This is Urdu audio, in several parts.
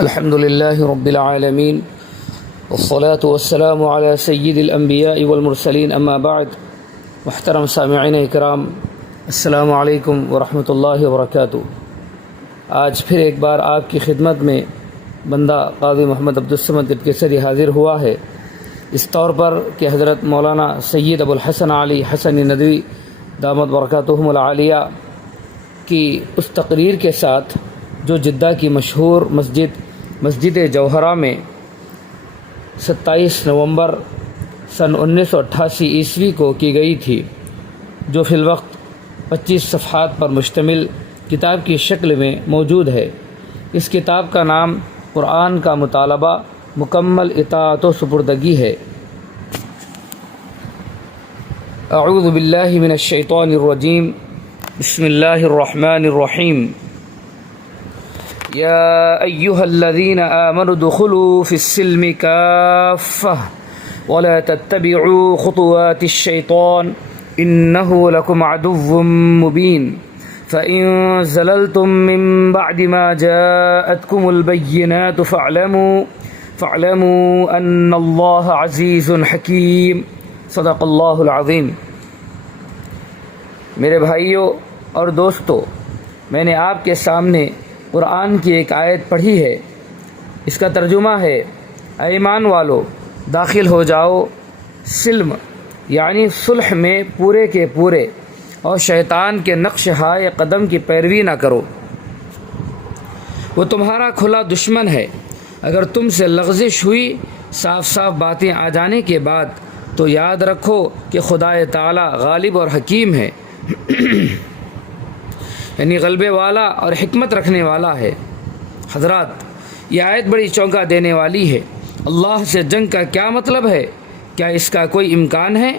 الحمد لله رب العالمين والصلاة والسلام على سيد الأنبياء والمرسلين أما بعد محترم سامعین اکرام السلام علیکم ورحمۃ اللہ وبرکاتہ۔ آج پھر ایک بار آپ کی خدمت میں بندہ قاضی محمد عبدالصمد گٹکیسری حاضر ہوا ہے، اس طور پر کہ حضرت مولانا سید ابو الحسن علی حسنی ندوی دامت برکاتہم العالیہ کی اس تقریر کے ساتھ جو جدہ کی مشہور مسجد جوہرہ میں 27 نومبر سن 1988 عیسوی کو کی گئی تھی، جو فی الوقت 25 صفحات پر مشتمل کتاب کی شکل میں موجود ہے۔ اس کتاب کا نام قرآن کا مطالبہ مکمل اطاعت و سپردگی ہے۔ اعوذ باللہ من الشیطان الرجیم، بسم اللہ الرحمن الرحیم۔ یا ایہا الذین آمنوا ادخلوا فی السلم کافہ ولا تتبعوا خطوات الشیطان انہ لکم عدو مبین فإن زللتم من بعد ما جاءتكم البینات فاعلموا ان اللہ عزیز حکیم۔ صدق اللہ العظیم۔ میرے بھائیوں اور دوستو، میں نے آپ کے سامنے قرآن کی ایک آیت پڑھی ہے۔ اس کا ترجمہ ہے، اے ایمان والو داخل ہو جاؤ سلم یعنی صلح میں پورے کے پورے، اور شیطان کے نقش ہائے قدم کی پیروی نہ کرو، وہ تمہارا کھلا دشمن ہے۔ اگر تم سے لغزش ہوئی صاف صاف باتیں آ جانے کے بعد تو یاد رکھو کہ خدا تعالی غالب اور حکیم ہے، یعنی غلبے والا اور حکمت رکھنے والا ہے۔ حضرات، یہ آیت بڑی چونکا دینے والی ہے۔ اللہ سے جنگ کا کیا مطلب ہے؟ کیا اس کا کوئی امکان ہے؟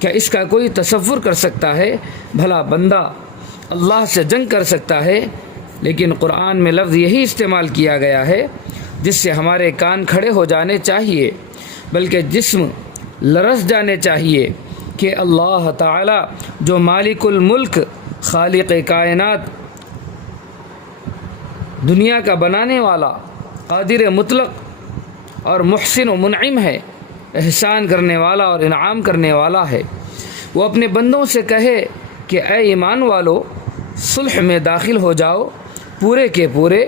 کیا اس کا کوئی تصور کر سکتا ہے؟ بھلا بندہ اللہ سے جنگ کر سکتا ہے؟ لیکن قرآن میں لفظ یہی استعمال کیا گیا ہے جس سے ہمارے کان کھڑے ہو جانے چاہیے، بلکہ جسم لرز جانے چاہیے کہ اللہ تعالی جو مالک الملک، خالق کائنات، دنیا کا بنانے والا، قادر مطلق اور محسن و منعم ہے، احسان کرنے والا اور انعام کرنے والا ہے، وہ اپنے بندوں سے کہے کہ اے ایمان والو صلح میں داخل ہو جاؤ پورے کے پورے،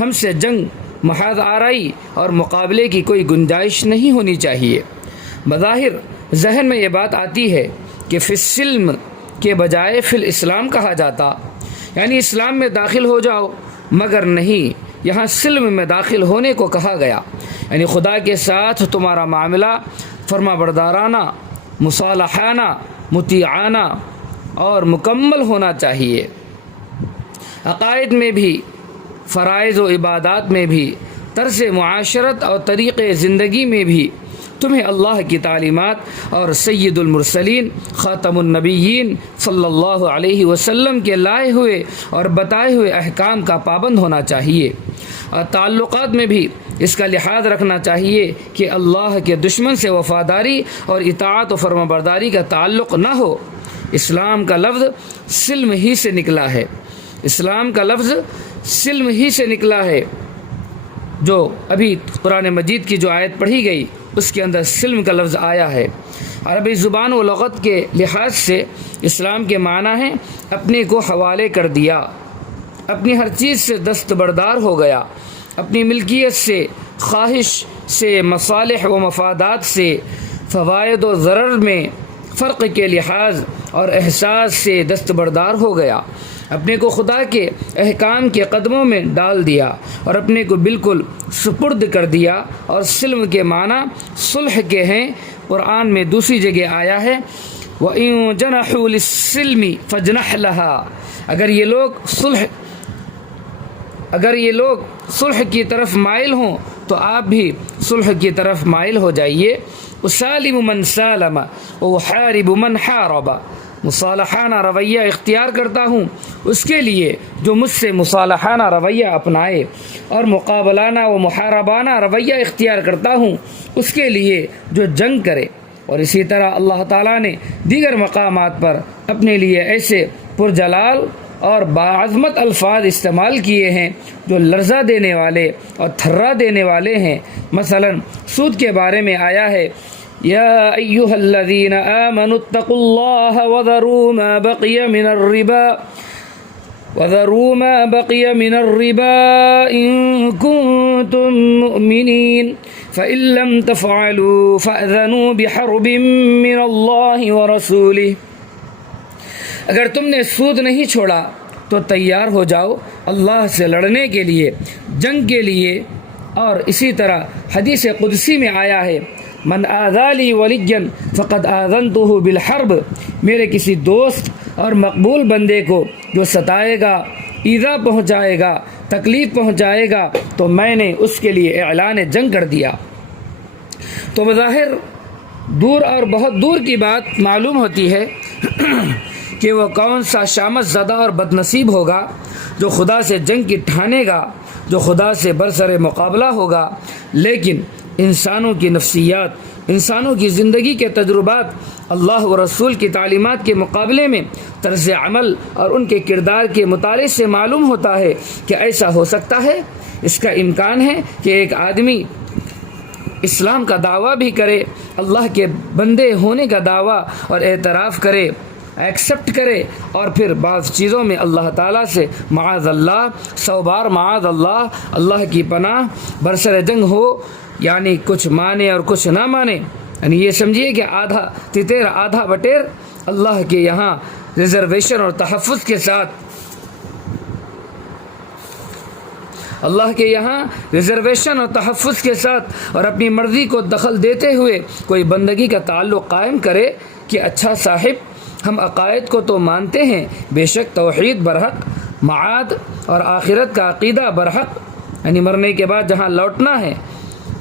ہم سے جنگ محض آرائی اور مقابلے کی کوئی گنجائش نہیں ہونی چاہیے۔ بظاہر ذہن میں یہ بات آتی ہے کہ فی السلم کے بجائے فی الاسلام کہا جاتا، یعنی اسلام میں داخل ہو جاؤ، مگر نہیں، یہاں سلم میں داخل ہونے کو کہا گیا، یعنی خدا کے ساتھ تمہارا معاملہ فرما بردارانہ، مصالحانہ، مطیعانہ اور مکمل ہونا چاہیے۔ عقائد میں بھی، فرائض و عبادات میں بھی، طرز معاشرت اور طریقے زندگی میں بھی تمہیں اللہ کی تعلیمات اور سید المرسلین خاتم النبیین صلی اللہ علیہ وسلم کے لائے ہوئے اور بتائے ہوئے احکام کا پابند ہونا چاہیے، اور تعلقات میں بھی اس کا لحاظ رکھنا چاہیے کہ اللہ کے دشمن سے وفاداری اور اطاعت و فرمانبرداری کا تعلق نہ ہو۔ اسلام کا لفظ سلم ہی سے نکلا ہے، اسلام کا لفظ سلم ہی سے نکلا ہے۔ جو ابھی قرآن مجید کی جو آیت پڑھی گئی اس کے اندر سلم کا لفظ آیا ہے۔ عربی زبان و لغت کے لحاظ سے اسلام کے معنی ہیں اپنے کو حوالے کر دیا، اپنی ہر چیز سے دستبردار ہو گیا، اپنی ملکیت سے، خواہش سے، مصالح و مفادات سے، فوائد و ضرر میں فرق کے لحاظ اور احساس سے دستبردار ہو گیا، اپنے کو خدا کے احکام کے قدموں میں ڈال دیا اور اپنے کو بالکل سپرد کر دیا۔ اور سلم کے معنی صلح کے ہیں۔ قرآن میں دوسری جگہ آیا ہے وَإِن جَنَحُوا لِلسِّلْمِ فَاجْنَحْ لَهَا، اگر یہ لوگ صلح کی طرف مائل ہوں تو آپ بھی صلح کی طرف مائل ہو جائیے۔ أُسَالِمُ مَنْ سَالَمَ وَأُحَارِبُ مَنْ حَارَبَ، مصالحانہ رویہ اختیار کرتا ہوں اس کے لیے جو مجھ سے مصالحانہ رویہ اپنائے، اور مقابلانہ و محاربانہ رویہ اختیار کرتا ہوں اس کے لیے جو جنگ کرے۔ اور اسی طرح اللہ تعالیٰ نے دیگر مقامات پر اپنے لیے ایسے پرجلال اور باعظمت الفاظ استعمال کیے ہیں جو لرزہ دینے والے اور تھرا دینے والے ہیں۔ مثلا سود کے بارے میں آیا ہے یا ایھا الذین آمنوا اتقوا اللہ وذروا ما بقی من الربا ان کنتم مؤمنین فإن لم تفعلوا فأذنوا بحرب من اللہ ورسولہ۔ اگر تم نے سود نہیں چھوڑا تو تیار ہو جاؤ اللہ سے لڑنے کے لیے، جنگ کے لیے۔ اور اسی طرح حدیث قدسی میں آیا ہے من آذی لی ولیا فقد آذنتہ بالحرب، میرے کسی دوست اور مقبول بندے کو جو ستائے گا، ایذا پہنچائے گا، تکلیف پہنچائے گا، تو میں نے اس کے لیے اعلان جنگ کر دیا۔ تو بظاہر دور اور بہت دور کی بات معلوم ہوتی ہے کہ وہ کون سا شامت زدہ اور بد نصیب ہوگا جو خدا سے جنگ کی ٹھانے گا، جو خدا سے برسر مقابلہ ہوگا۔ لیکن انسانوں کی نفسیات، انسانوں کی زندگی کے تجربات، اللہ و رسول کی تعلیمات کے مقابلے میں طرز عمل اور ان کے کردار کے مطالعے سے معلوم ہوتا ہے کہ ایسا ہو سکتا ہے۔ اس کا امکان ہے کہ ایک آدمی اسلام کا دعویٰ بھی کرے، اللہ کے بندے ہونے کا دعویٰ اور اعتراف کرے، ایکسپٹ کرے، اور پھر بعض چیزوں میں اللہ تعالیٰ سے معاذ اللہ، 100 بار معاذ اللہ، اللہ کی پناہ، برسر جنگ ہو، یعنی کچھ مانے اور کچھ نہ مانے۔ یعنی یہ سمجھیے کہ آدھا تتیر آدھا بٹیر اللہ کے یہاں ریزرویشن اور تحفظ کے ساتھ، اللہ کے یہاں ریزرویشن اور تحفظ کے ساتھ اور اپنی مرضی کو دخل دیتے ہوئے کوئی بندگی کا تعلق قائم کرے کہ اچھا صاحب ہم عقائد کو تو مانتے ہیں، بے شک توحید برحق، معاد اور آخرت کا عقیدہ برحق، یعنی مرنے کے بعد جہاں لوٹنا ہے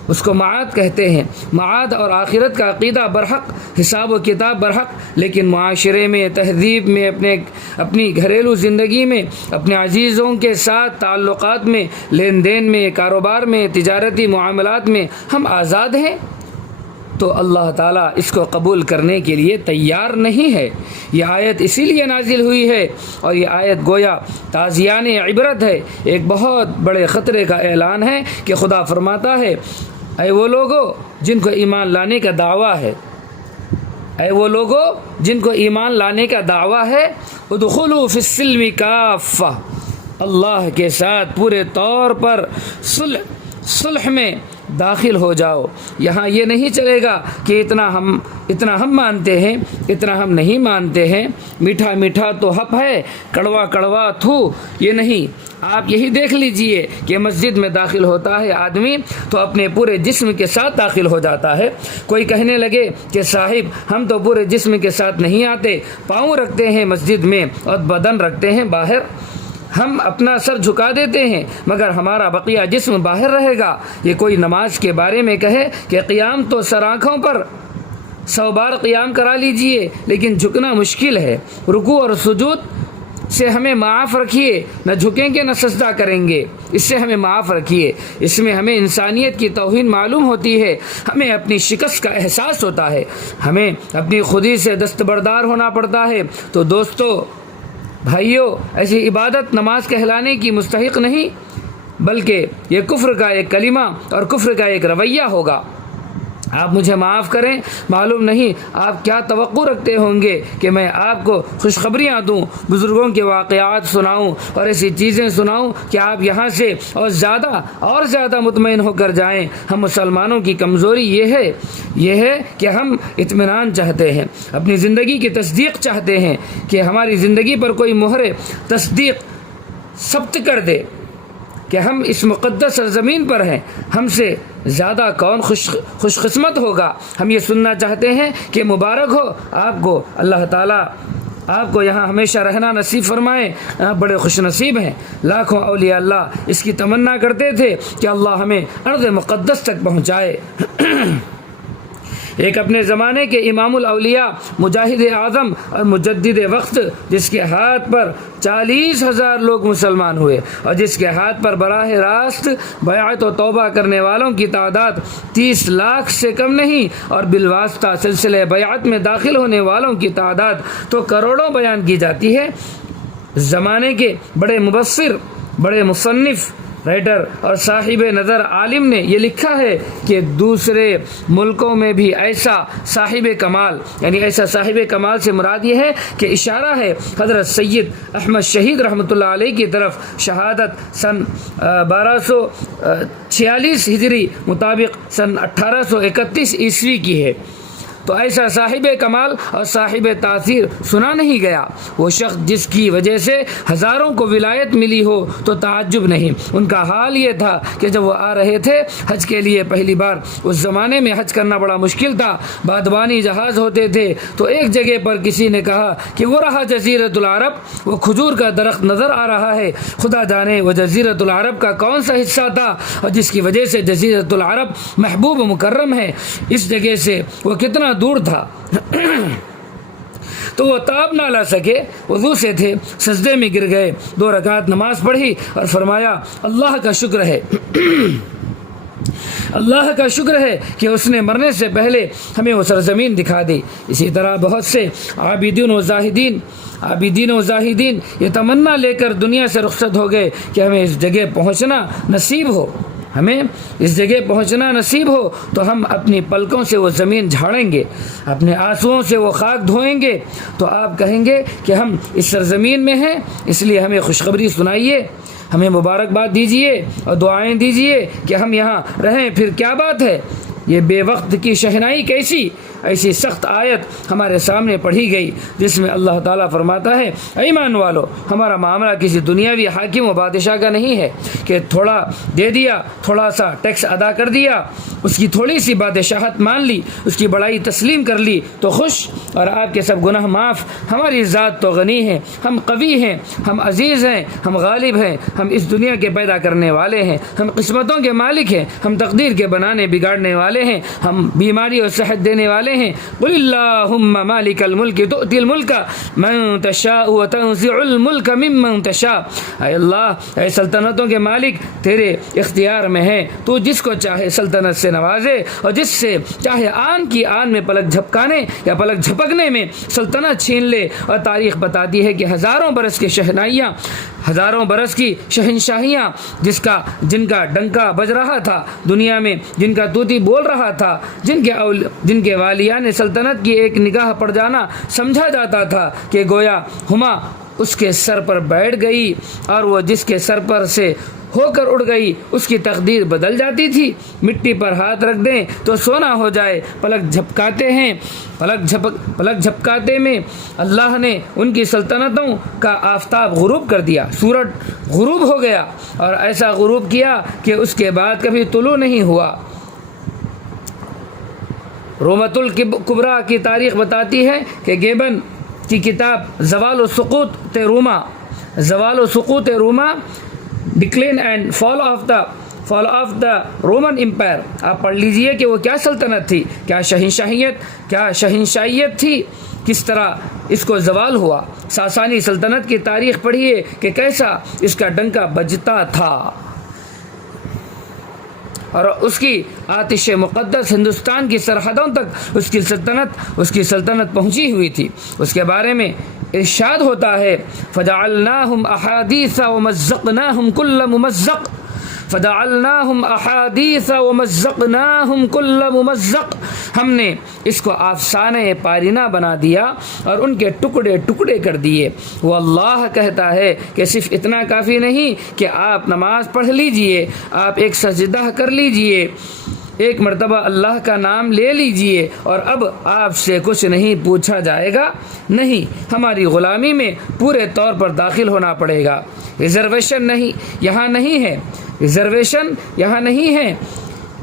اس کو معاد کہتے ہیں، معاد اور آخرت کا عقیدہ برحق، حساب و کتاب برحق، لیکن معاشرے میں، تہذیب میں، اپنی گھریلو زندگی میں، اپنے عزیزوں کے ساتھ تعلقات میں، لین دین میں، کاروبار میں، تجارتی معاملات میں ہم آزاد ہیں، تو اللہ تعالیٰ اس کو قبول کرنے کے لیے تیار نہیں ہے۔ یہ آیت اسی لیے نازل ہوئی ہے، اور یہ آیت گویا تازیان عبرت ہے، ایک بہت بڑے خطرے کا اعلان ہے کہ خدا فرماتا ہے اے وہ لوگو جن کو ایمان لانے کا دعویٰ ہے، اے وہ لوگو جن کو ایمان لانے کا دعویٰ ہے، ادخلوا فی السلم کافہ، اللہ کے ساتھ پورے طور پر صلح میں داخل ہو جاؤ۔ یہاں یہ نہیں چلے گا کہ اتنا ہم مانتے ہیں، اتنا ہم نہیں مانتے ہیں، میٹھا میٹھا تو حق ہے، کڑوا کڑوا تھو، یہ نہیں۔ آپ یہی دیکھ لیجئے کہ مسجد میں داخل ہوتا ہے آدمی تو اپنے پورے جسم کے ساتھ داخل ہو جاتا ہے۔ کوئی کہنے لگے کہ صاحب ہم تو پورے جسم کے ساتھ نہیں آتے، پاؤں رکھتے ہیں مسجد میں اور بدن رکھتے ہیں باہر، ہم اپنا سر جھکا دیتے ہیں مگر ہمارا بقیہ جسم باہر رہے گا۔ یہ کوئی نماز کے بارے میں کہے کہ قیام تو سر آنکھوں پر 100 بار قیام کرا لیجئے لیکن جھکنا مشکل ہے، رکوع اور سجود سے ہمیں معاف رکھیے، نہ جھکیں گے نہ سجدہ کریں گے، اس سے ہمیں معاف رکھیے۔ اس میں ہمیں انسانیت کی توہین معلوم ہوتی ہے، ہمیں اپنی شکست کا احساس ہوتا ہے، ہمیں اپنی خودی سے دستبردار ہونا پڑتا ہے۔ تو دوستو، بھائیو، ایسی عبادت نماز کہلانے کی مستحق نہیں، بلکہ یہ کفر کا ایک کلمہ اور کفر کا ایک رویہ ہوگا۔ آپ مجھے معاف کریں، معلوم نہیں آپ کیا توقع رکھتے ہوں گے کہ میں آپ کو خوشخبریاں دوں، بزرگوں کے واقعات سناؤں اور ایسی چیزیں سناؤں کہ آپ یہاں سے اور زیادہ مطمئن ہو کر جائیں۔ ہم مسلمانوں کی کمزوری یہ ہے کہ ہم اطمینان چاہتے ہیں، اپنی زندگی کی تصدیق چاہتے ہیں کہ ہماری زندگی پر کوئی مہر تصدیق ثبت کر دے کہ ہم اس مقدس سرزمین پر ہیں، ہم سے زیادہ کون خوش قسمت ہوگا۔ ہم یہ سننا چاہتے ہیں کہ مبارک ہو آپ کو، اللہ تعالیٰ آپ کو یہاں ہمیشہ رہنا نصیب فرمائے، آپ بڑے خوش نصیب ہیں۔ لاکھوں اولیاء اللہ اس کی تمنا کرتے تھے کہ اللہ ہمیں ارض مقدس تک پہنچائے۔ ایک اپنے زمانے کے امام الاولیاء، مجاہد اعظم اور مجدد وقت، جس کے ہاتھ پر 40,000 لوگ مسلمان ہوئے اور جس کے ہاتھ پر براہ راست بیعت و توبہ کرنے والوں کی تعداد 30 لاکھ سے کم نہیں، اور بالواسطہ سلسلہ بیعت میں داخل ہونے والوں کی تعداد تو کروڑوں بیان کی جاتی ہے۔ زمانے کے بڑے مبصر، بڑے مصنف، رائٹر اور صاحب نظر عالم نے یہ لکھا ہے کہ دوسرے ملکوں میں بھی ایسا صاحب کمال، یعنی ایسا صاحب کمال سے مراد یہ ہے کہ اشارہ ہے حضرت سید احمد شہید رحمۃ اللہ علیہ کی طرف، شہادت سن 1246 ہجری مطابق سن 1831 عیسوی کی ہے۔ تو ایسا صاحب کمال اور صاحب تاثیر سنا نہیں گیا۔ وہ شخص جس کی وجہ سے ہزاروں کو ولایت ملی ہو تو تعجب نہیں۔ ان کا حال یہ تھا کہ جب وہ آ رہے تھے حج کے لیے پہلی بار، اس زمانے میں حج کرنا بڑا مشکل تھا، بادبانی جہاز ہوتے تھے، تو ایک جگہ پر کسی نے کہا کہ وہ رہا جزیرۃ العرب، وہ کھجور کا درخت نظر آ رہا ہے۔ خدا جانے وہ جزیرۃ العرب کا کون سا حصہ تھا اور جس کی وجہ سے جزیرۃ العرب محبوب مکرم ہے، اس جگہ سے وہ کتنا دور تھا۔ تو وہ تاب نہ لا سکے، وضو سے تھے، سجدے میں گر گئے، 2 رکعت نماز پڑھی اور فرمایا اللہ کا شکر ہے، اللہ کا شکر ہے کہ اس نے مرنے سے پہلے ہمیں وہ سرزمین دکھا دی۔ اسی طرح بہت سے عابدین و زاہدین یہ تمنا لے کر دنیا سے رخصت ہو گئے کہ ہمیں اس جگہ پہنچنا نصیب ہو، ہمیں اس جگہ پہنچنا نصیب ہو تو ہم اپنی پلکوں سے وہ زمین جھاڑیں گے، اپنے آنسوؤں سے وہ خاک دھوئیں گے، تو آپ کہیں گے کہ ہم اس سرزمین میں ہیں، اس لیے ہمیں خوشخبری سنائیے، ہمیں مبارکباد دیجیے اور دعائیں دیجیے کہ ہم یہاں رہیں۔ پھر کیا بات ہے، یہ بے وقت کی شہنائی کیسی؟ ایسی سخت آیت ہمارے سامنے پڑھی گئی جس میں اللہ تعالیٰ فرماتا ہے اے ایمان والو، ہمارا معاملہ کسی دنیاوی حاکم و بادشاہ کا نہیں ہے کہ تھوڑا دے دیا، تھوڑا سا ٹیکس ادا کر دیا، اس کی تھوڑی سی بادشاہت مان لی، اس کی بڑائی تسلیم کر لی تو خوش، اور آپ کے سب گناہ معاف۔ ہماری ذات تو غنی ہے، ہم قوی ہیں، ہم عزیز ہیں، ہم غالب ہیں، ہم اس دنیا کے پیدا کرنے والے ہیں، ہم قسمتوں کے مالک ہیں، ہم تقدیر کے بنانے بگاڑنے والے ہیں، ہم بیماری اور صحت دینے والے ہیں۔ قل اللہم مالک الملک تؤتی الملک من تشاء وتنزع الملک ممن تشاء، اے اللہ، اے سلطنتوں کے مالک، تیرے اختیار میں ہے، تو جس کو چاہے سلطنت سے نوازے اور جس سے چاہے آن کی آن میں پلک جھپکانے یا پلک جھپکنے میں سلطنت چھین لے۔ اور تاریخ بتاتی ہے کہ ہزاروں برس کی شہنائیاں، ہزاروں برس کی شہنشاہیاں جن کا ڈنکا بج رہا تھا دنیا میں، جن کا طوطی بول رہا تھا، جن کے والیان سلطنت کی ایک نگاہ پڑ جانا سمجھا جاتا تھا کہ گویا ہما اس کے سر پر بیٹھ گئی، اور وہ جس کے سر پر سے ہو کر اڑ گئی اس کی تقدیر بدل جاتی تھی۔ مٹی پر ہاتھ رکھ دیں تو سونا ہو جائے، پلک جھپکاتے ہیں، پلک جھپکاتے میں اللہ نے ان کی سلطنتوں کا آفتاب غروب کر دیا، سورج غروب ہو گیا، اور ایسا غروب کیا کہ اس کے بعد کبھی طلوع نہیں ہوا۔ رومۃ الکبریٰ کی تاریخ بتاتی ہے کہ گیبن کی کتاب زوال و سقوط روما، decline and fall of the Roman empire, آپ پڑھ لیجئے کہ وہ کیا سلطنت تھی، کیا شہنشاہیت تھی، کس طرح اس کو زوال ہوا۔ ساسانی سلطنت کی تاریخ پڑھیے کہ کیسا اس کا ڈنکا بجتا تھا، اور اس کی آتش مقدس ہندوستان کی سرحدوں تک اس کی سلطنت پہنچی ہوئی تھی۔ اس کے بارے میں ارشاد ہوتا ہے فجعلناہم احادیث ومزقناہم کل ممزق، فجعلناہم احادیث ومزقناہم کل ممزق، ہم نے اس کو افسانے پارینہ بنا دیا اور ان کے ٹکڑے ٹکڑے کر دیے۔ وہ اللہ کہتا ہے کہ صرف اتنا کافی نہیں کہ آپ نماز پڑھ لیجئے، آپ ایک سجدہ کر لیجئے، ایک مرتبہ اللہ کا نام لے لیجئے، اور اب آپ سے کچھ نہیں پوچھا جائے گا، نہیں، ہماری غلامی میں پورے طور پر داخل ہونا پڑے گا۔ ریزرویشن یہاں نہیں ہے، ریزرویشن یہاں نہیں ہے،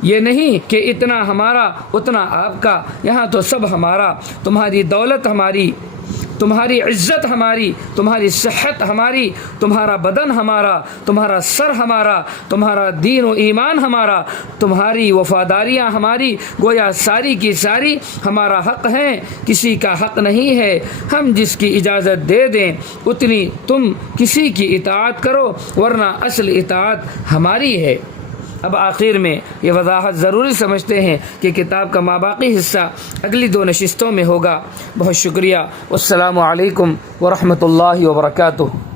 یہ نہیں کہ اتنا ہمارا اتنا آپ کا، یہاں تو سب ہمارا، تمہاری دولت ہماری، تمہاری عزت ہماری، تمہاری صحت ہماری، تمہارا بدن ہمارا، تمہارا سر ہمارا، تمہارا دین و ایمان ہمارا، تمہاری وفاداریاں ہماری، گویا ساری کی ساری ہمارا حق ہیں، کسی کا حق نہیں ہے۔ ہم جس کی اجازت دے دیں اتنی تم کسی کی اطاعت کرو، ورنہ اصل اطاعت ہماری ہے۔ اب آخر میں یہ وضاحت ضروری سمجھتے ہیں کہ کتاب کا ماباقی حصہ اگلی 2 نشستوں میں ہوگا۔ بہت شکریہ، والسلام علیکم ورحمۃ اللہ وبرکاتہ۔